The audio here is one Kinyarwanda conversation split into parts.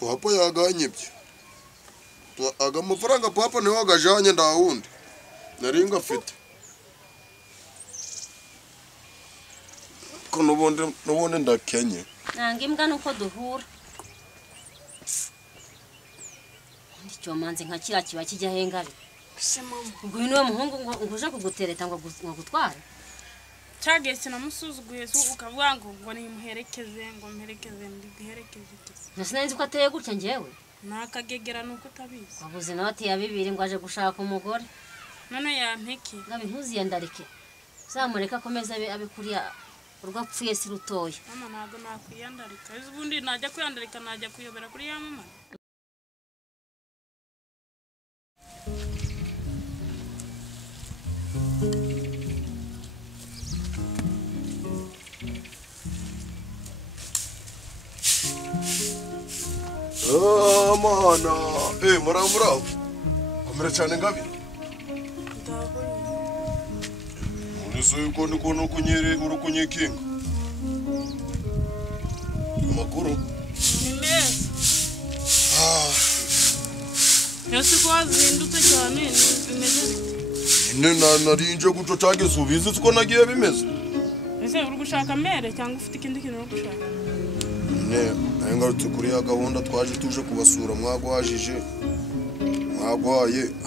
papa yaganyibye aga amafaranga papa niwe wagajanye ndawundi nari ngafite ko nubundi ndakenye nanga imbwa nuko duhura icyo manzi nka kira kiba kijya hengabe se mama ubwo niwe muhungu ngo uje kugutereta ngo gutwara cyagese namusuzuguye ukavuga ngo ni muherekeze ngo mperekeze ndi guherekeze nasinzi ko ateye gutya ngewe nakagegera nuko utabizi wabuze nawe ati yabibiri ngo aje gushaka umugore none yampeke ngabe ntuziyandarike zamureka akomeza abe kuriya urwapfuye si rutoya mama ntago nakwiyandarika ubundi najya kwiyandarika najya kuyobera kuri ya mama mana murao komera cyane ngabi Urizo yuko ndiko no kunyere urukunyikinga amakuru ni meza yose kwazindutse cyane bimeze narinje guco cyageze ubizi uko nagiye bimeze ese uri gushaka mere cyangwa ufite ikindi kintu uri gushaka ngarutse kuri ya gahunda twaje tuje kubasura mwagwaye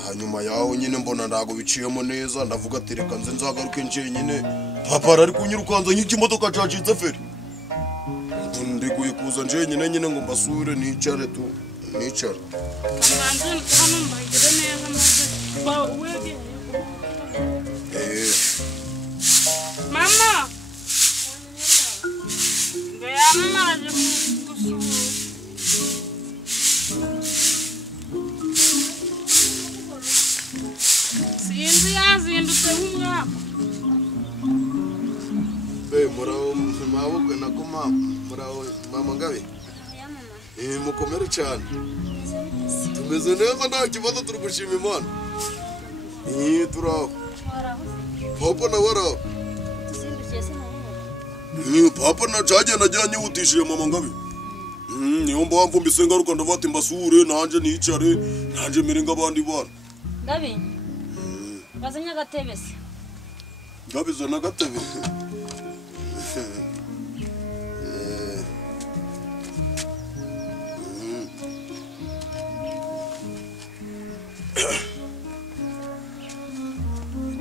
hanyuma yaho nyine mbona ndago biciyemo neza ndavuga ati reka nze nzagaruke nje nyine papa ari kunyirukanza nk'ikimodoka cacitse feri ndiguye kuza nje nyine ngo mbasure nicare kamanzi hano mbagire neza maze wege mama ngo yamamaje sinzi yazindutse nk'umwaka murao mabukwe nako murao mama ngabe mukomere cyane tumeze neza nta kibazo turi gushima Imana turaho papa na waraho papa na cyagenda ajyanye yihutishije mama ngabe niyo mpamvu mbise ngaruka ndavata imbasure nanje nicare nanje mere ngabandi bana ngabe bazanya gatebe se ngabe zana gatebe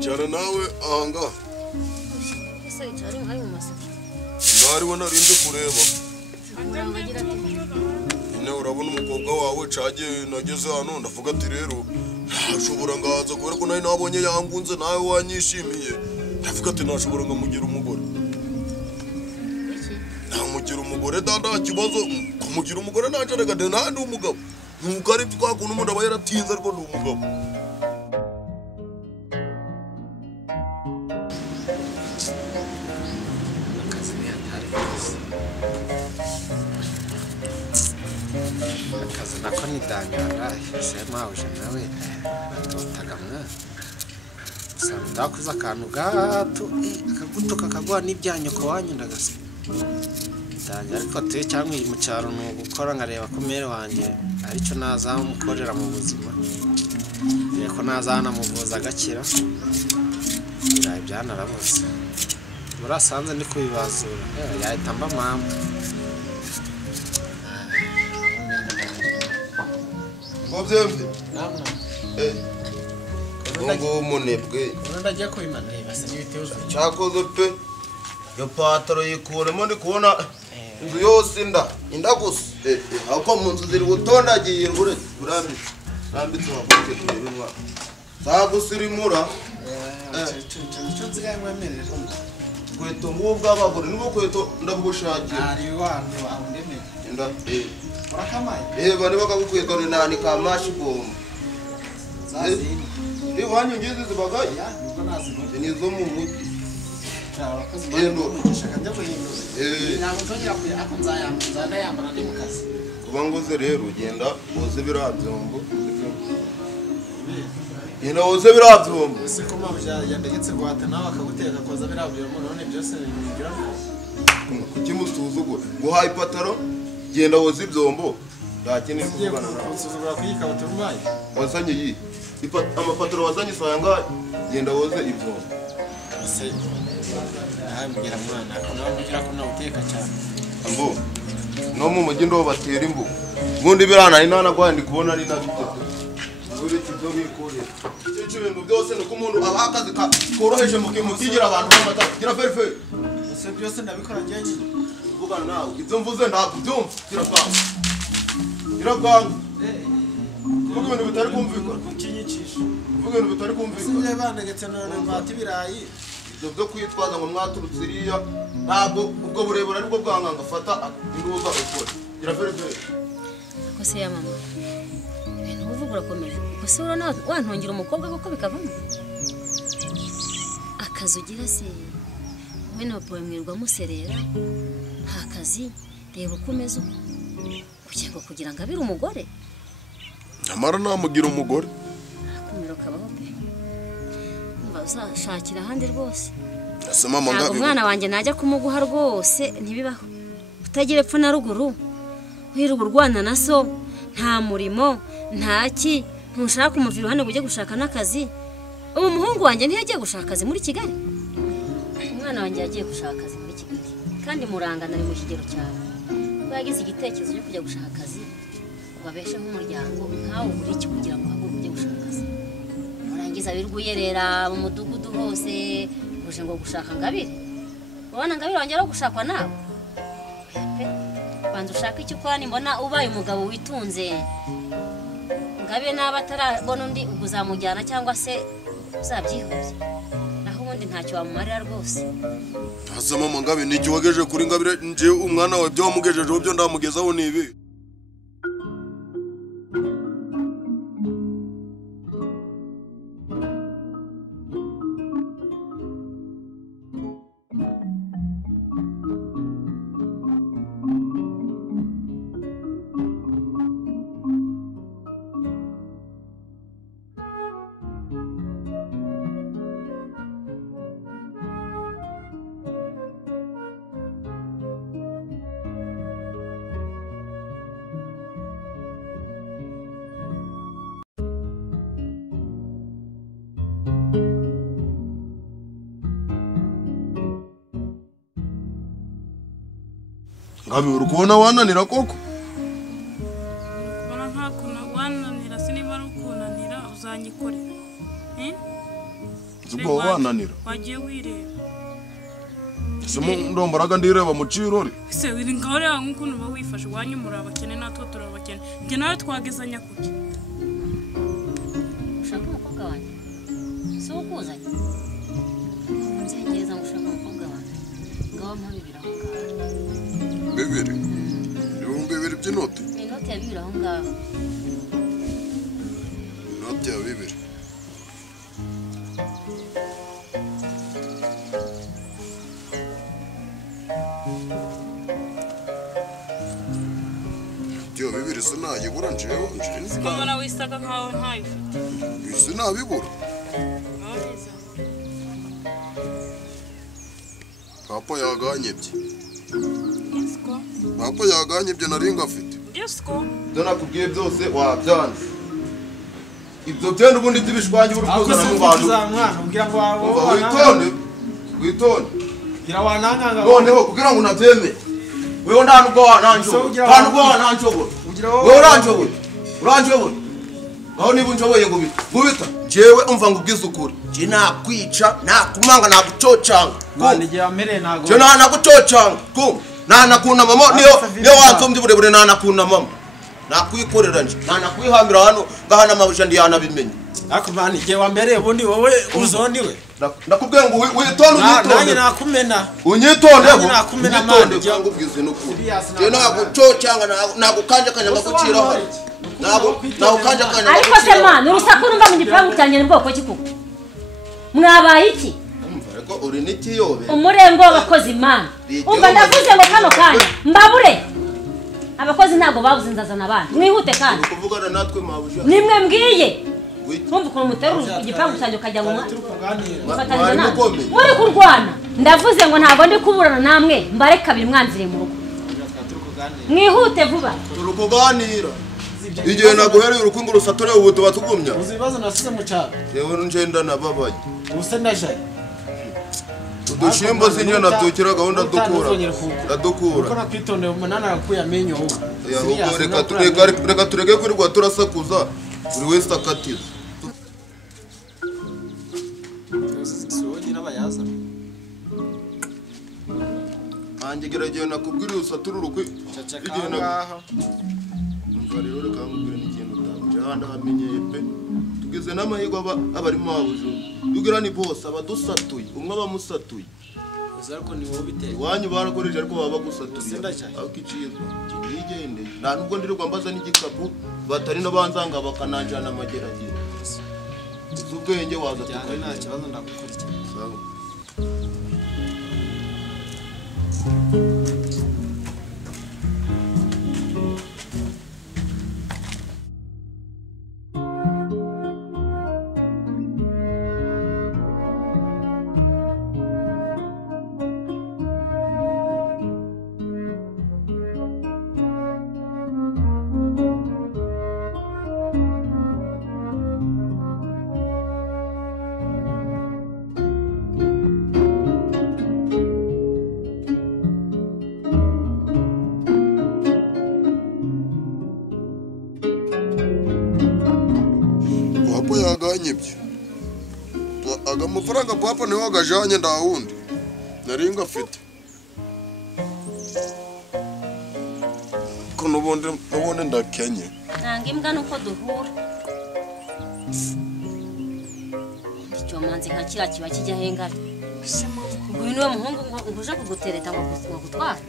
cyane nawe anga ese cyari nkayo masaka ngari wona rinde kureba ine urabona umukobwa wawe cage nageze hano ndavuga ati rero ntashobora ngaza kubera ko nayo nabonye yangunze nawe wanyishimiye ndavuga ati ntashobora ngamugira umugore namugira umugore danda kibazo kumugira umugore naje rega de nta ndi umugabo nuko ari twakunda umuntu aba yaratinze ariko ndi umugabo akazi nako nidanyara sema uje nawe totagamwe sandakuza akantu gato akaguto kakagwa n'ibyanyoko wanyu ndagase danya ariko tuye cyangwa mu cyaro no gukora ngareba ko mere wanje arico nazamukorera mu buzima yeko nazana muvuza agakira iraye byanarabose murasanze ndi kubibazura yahita mba mama Ngobyemve ngo munebwe ndagiye kubimanira se n'ibitezo cyakoze pe yo pataro yikuremo ndi kubona inzu yose inda gusa ako mu nzu ziri gutondagiye ngure urambitse wabuke kubimwa zagusirimura cyo nzigaye mwemerera kweto ngubwo abagore nibo kweto ndabugushakiye ari wanyu awundemeye inda urakamaye bari bakagukweta ni nani kamashi bomba zazini wanyu ngizi zibagaye nibwo nazibona nizo mu muti abakozi barishaka njya guhindura ntabwo nzongera kuya ako nzayambara ndi mu kazi kuba ngoze rero ugenda woze birabyombo genda woze birabyombo ese ko mabya yandegetse guhata nawe akaguteka koza birabyombo none byose bigira kuki musuzugo guhaye ipataro genda woze ibyombo Ndakeneye kuvugana nawe. Usuzugura kuyikabutura umpaye. Wazanye iyi. Amapataro wazanye so yangaye. Genda woze ibyo. Ese aha mbwira mwana ko nawe ugira ko nawe uteka cyane. Ambo. No mu mujyi ndo batera imbu. Ngundi birana inana kwa ndi kubona ari nabitete. Uri kibyo bikore. Cyo ibintu byose nuko umuntu abakazi koroheje mu kigira abantu bamata. Gira ferfe. Ese byose ndabikora njye. Vugana nawe. Ibyo mvuze ntabwo byumva. Gira banga. Gira banga. Vuga ibintu bitari kumvikana. Ukinyikisha. Vuga ibintu bitari kumvikana. Sinye bandegetse none mbati birayi. Ibyo byo kwitwaza ngo mwaturutse iriya ntabwo ubwo burebure aribwo bwanganga fata induza ukora. Gira ferfe. Ko se ya mama. Ibintu uvuga urakomeje. Gusa urana wantongera umukobwa koko bikavamo. Akazugira se. Wowe na papa mwirwa muserera. Nta kazi reba ukomeza kugira ngo abire umugore. Amara namugira umugore. Akumiro kabaho pe. Mba uzashakira ahandi rwose. Ese mama Ntabwo umwana wanjye najya kumuguha rwose ntibibaho. Utagira epfo na ruguru. Wirirwa urwana na so nta murimo ntaki ntushaka kumuvira hano bujye gushaka n'akazi. Ubu muhungu wanjye ntiyagiye gushaka akazi muri Kigali. Umwana wanjye yagiye gushaka akazi muri Kigali kandi murangana ari mu kigero cyawe. Bagize igitekerezo cyo kujya gushaka akazi babeshe nk'umuryango nkawe buri cyo kugira ngo aho ujye gushaka akazi. Urangiza birwuyerera mu mudugudu hose uje ngo gushaka ngabire. Ubona ngabire wanjye ari gushakwa nawe. Banza ushaka icyo kwani mbona ubaye umugabo witunze. Ngabire n'abatarabona undi uzamujyana cyangwa se uzabyihuza. Naho ubundi ntacyo wamumarira rwose. Asa mama ngabe niki wageje kuri ngabire nje umwana wawe byo wamugejeje byo ndamugezaho nibi. Ngabe uri kubona wananira koko? Kubona nta kuntu wananira sinima ari ukunanira uzanyikorera. Zuko wananira. Wagiye wireba. Simo ndombaraga ndireba mu cirori. Se wiri ngahore nk'ukuntu ba wifashe wanyumura abakene natwo turabakene. Nge nawe twagezanya kuki. Ushaka umukobwa wanjye. Si ukuzanye. Nzengereza ngo ushaka umukobwa wanjye. Ngaho mpabibira aho ngaho. Bibiri. Ibihumbi bibiri by'inoti. Inoti ya bibiri aho ngaho. Inoti ya bibiri. Diyo bibiri sinayibura njewe nje. Mbona wisaga nkaho ntayifite. Sinabibura. Papa yaganyebye. Yesko. Papa yaganyebye naringa afite. Yesko. Ibyo nakubwiye byose wabyanze. Ibyo byenda ubundi by'ibishwangi buri kuzana mu bantu. Ubwira ngo wawe witonde. gira wananganga. Noneho kugira ngo unabyeme. Wewe nta nubwo wananjobora. Nta nubwo wananjobora. Wewe uranjobora. Aho niba unjoboye ngubita. Jewe umva ngubwiza ukuri. Je nakwica, nakumanga nagucocanga. Mwana igihe amere nago. Je nagucocanga. Nanakuna mama niyo wanzombye burebure nanakuna mama. Nakwikorera nje. Nanakwihambira hano ngahana amabusha ndi yanabimenye. Ako mwana igihe wambere ubundi wowe uzondiwe. Nakubwiye ngo witonde Nanjye nakumena. Unyitondeho. Nakumena mwana cyangwa ubwize no kuri. Je nagucocanga nagukanje kanyanga guciraho. Nabo kanje kanyanga. Ariko se mwana urusaku numva mu gipangu cyanye n'ubwoko kikuko. Mwabaye iki? Ariko uri n'ikiyobe. Umurengo w'abakozi imana. Umva ndavuze ngo kano kanya mbabure. Abakozi ntabwo babuze inzazana abana. Mwihute kandi. Kuvugana natwe mabusha. Nimwe mbwiye. Urumva ukuntu muterura igipangu cyanjye ukajya mu mufatanyije nawe. Muri kurwana. Ndavuze ngo ntabwo ndi kuburana namwe mbare kabiri mwanzire mu rugo. Mwihute vuba. turukuganira igihe naguhereye urukungu rusatore ubu tuba tugumya uzi ibibazo nasize mu cyaro yewe njenda nababaye ubuse ndajaye udushimbo sinjye natukira gahunda ndadukura uko nakwitondeye umunani arakuye amenyo wowe reka tureke kwirirwa turasakuza buri wese akatiza gerageza nakubwira usatura urukwi igihe numva rero reka nkubwire n'ikintu utabuje handi hamenyeye pe tugize n'amahirwe aba arimo wabuze yugira ni bose abadusatuye umwe abamusatuye ariko ni wowe biteye iwanyu barakoresha ariko baba bagusatuye ariko icizwa kigendeye nta nubwo ndirirwa mbaza n'igikapu batari n'abanzanga bakananjana amageragere iz'ubwenge waza tukajya nta kibazo ndagukurikira yaganyibye aga mafaranga papa niwe wagajanye ndawundi naringa afite ko nubundi ndakenye nanga imbwa nuko duhura icyo manzi nka kira kiba kijya hengari uyu niwe muhungu ngo uje kugutereta ngo gutwara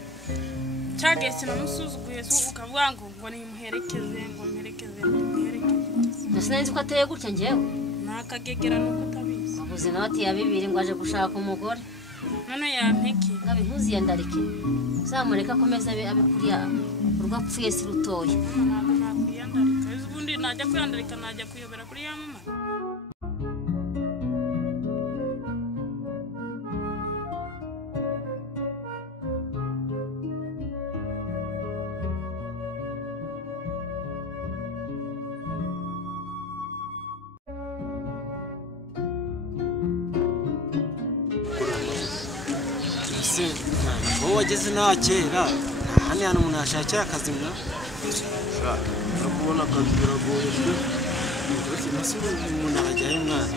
cyagese namusuzuguye ukavuga ngo nimuherekeze ngo mperekeze Nasinzi ko ateye gutya ngewe nakagegera nuko utabizi ubuze noti ya 2 ngo aje gushaka umugore none yampeke ngabe ntuziyandarike zamureka komeza abe kuriya urwapfuye si rutoya ntabwo nakwiyandarika ubundi najya kwiyandarika najya kuyobera kuri ya mama wowe wageze nta kera hano hano umuntu yashakira akazi mwa no kubona akazi biragoye umuntu arajyayo mwana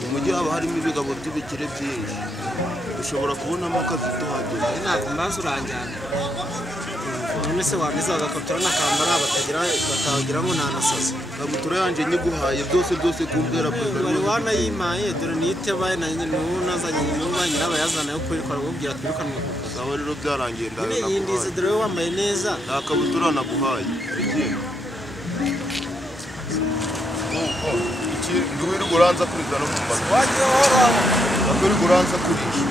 mu mujyi haba harimo ibigabo by'ibikire byinshi ushobora kubonamo akazi tuhageze ntabwo mbaza uranjyana none se wameza bagakabutura n'akambara batagira ngo nta nasazi kabutura yanjye nyiguhaye byose kumbera wari wanayimaye dore nitebaye na n'ubu nazanye n'ubu nyirabayazana yo kwirikora ubwira twirukanwe ku kazi aho rero byarangiye ndabona yindize dore we wambaye neza nta kabutura naguhaye iki ngwiri guranza kuriza no kumbaza wagiye horaho ngwiri guranza kurisha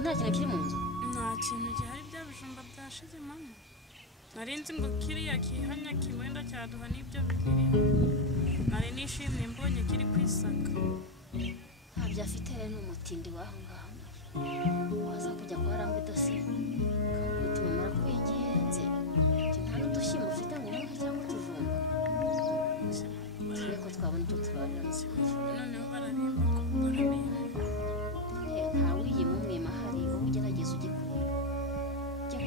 nta kintu kiri mu nzu nta kintu gihari bya bijumba byashize mama narinzi ngo kiriya kihanya kimwenda cyaduha n'ibyo bibiri nari nishimye mbonye kiri kwisaka ntabyo afite rero n'umutindi waho ngaho waza kujya kwa Rangwa idosiye bituma mara kubingenze nta n'udushyimbo ufite ngo umuhe cyangwa utujumba ariko twabona icyo tubarira noneho bararimba ko bararimba ugerageza ujye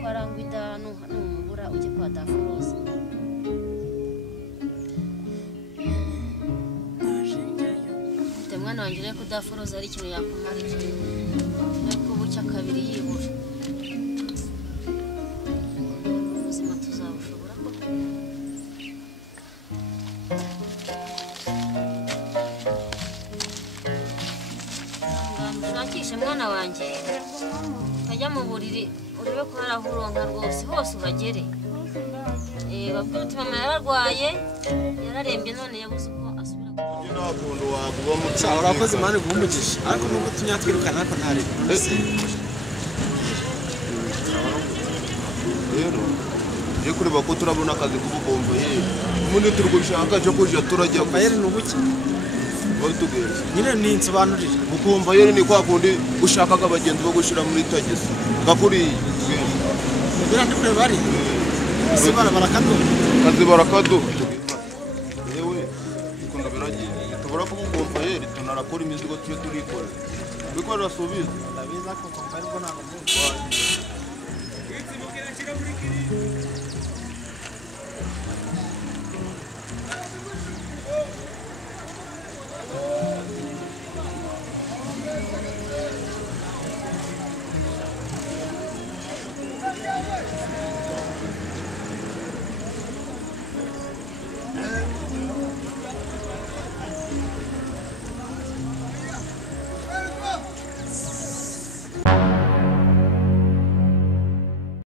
kwa Rangwa idanu numubura ujye kwa Daforoza mfite mwana wanjye rero ko Daforoza ari ikintu yakumara igihe ariko bucya kabiri yibura ubuzima tuzabushobora ko ushakishe mwana wanjye utajya mu buriri urebe ko hari aho uronka rwose hose uhagere babwira uti mama yararwaye yararembye none yabuze uko asubira nakundo wakuba mu Sawa urakoze mani guhumugisha ariko nubwo tunyatwirukana ariko ntari rero je kureba ko turabona akazi k'ubugombo ye umuntu turi gushaka cyo kuja turajya bayeri nubuki bari tugere nyine ni insobanurira mukumva yere ni kwa kundi ushakaga abagenzi bo gushira muri tagisi gakuri kugira ndi kureba bari ese barakadu yewe ikunda biragiye tubura ko ugomba yere tunarakora imizigo tuje turikora bikorera subiza ndabiza ko kompani ko nako